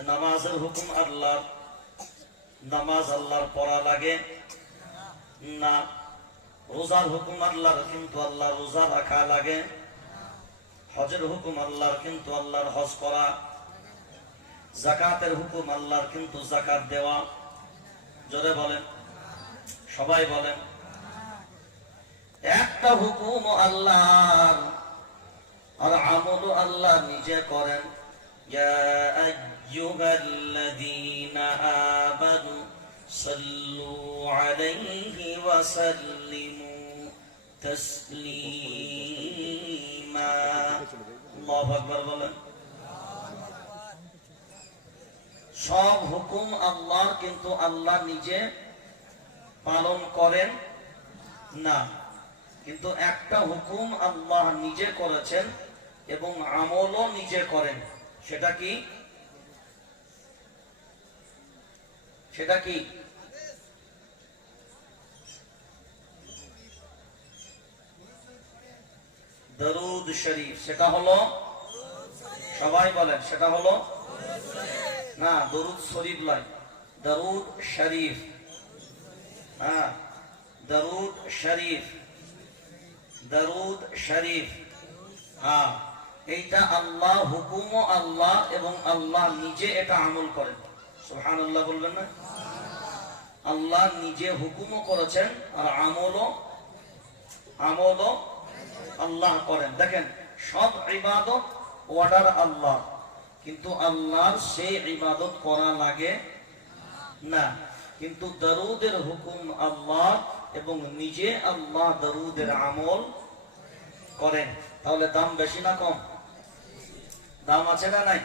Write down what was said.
নামাজের হুকুম আল্লাহ, নামাজ আল্লাহর পড়া লাগে না। রোজার হুকুম আল্লাহর, কিন্তু আল্লাহ রোজা রাখা লাগে। হজের হুকুম আল্লাহর, কিন্তু আল্লাহর হজ করা। যাকাতের হুকুম আল্লাহর, কিন্তু যাকাত দেওয়া। জোরে বলেন, সবাই বলেন। একটা হুকুম আল্লাহর, আর আমল আল্লাহ নিজে করেন। ইয়া আইয়ুহাল্লাযীনা আমানু সাল্লু আলাইহি ওয়া সাল্লিমু তাসলিমা। আল্লাহু আকবার বলেন। সব হুকুম আল্লাহর, কিন্তু আল্লাহ নিজে পালন করেন না। কিন্তু একটা হুকুম আল্লাহ নিজে করেছেন এবং আমলও নিজে করেন। সেটা কি? সেটা কি? দরুদ শরীফ। সেটা হলো, সবাই বলেন, সেটা হলো না, দরুদ শরীফ নয়, দরুদ শরীফ। হ্যাঁ, দরুদ শরীফ, দরুদ শরীফ। হ্যাঁ, এইটা আল্লাহ হুকুমও আল্লাহ এবং আল্লাহ নিজে এটা আমল করেন। সুবহানাল্লাহ বলবেন না? আল্লাহ নিজে হুকুমও করেছেন আর আমলও আল্লাহ করেন। দেখেন, সব ইবাদত অর্ডার আল্লাহ, কিন্তু আল্লাহর সেই ইবাদত করা লাগে না। কিন্তু দরুদের হুকুম আল্লাহ এবং নিজে আল্লাহ দরুদের আমল করেন। তাহলে দাম বেশি না কম? দাম আছে না নাই?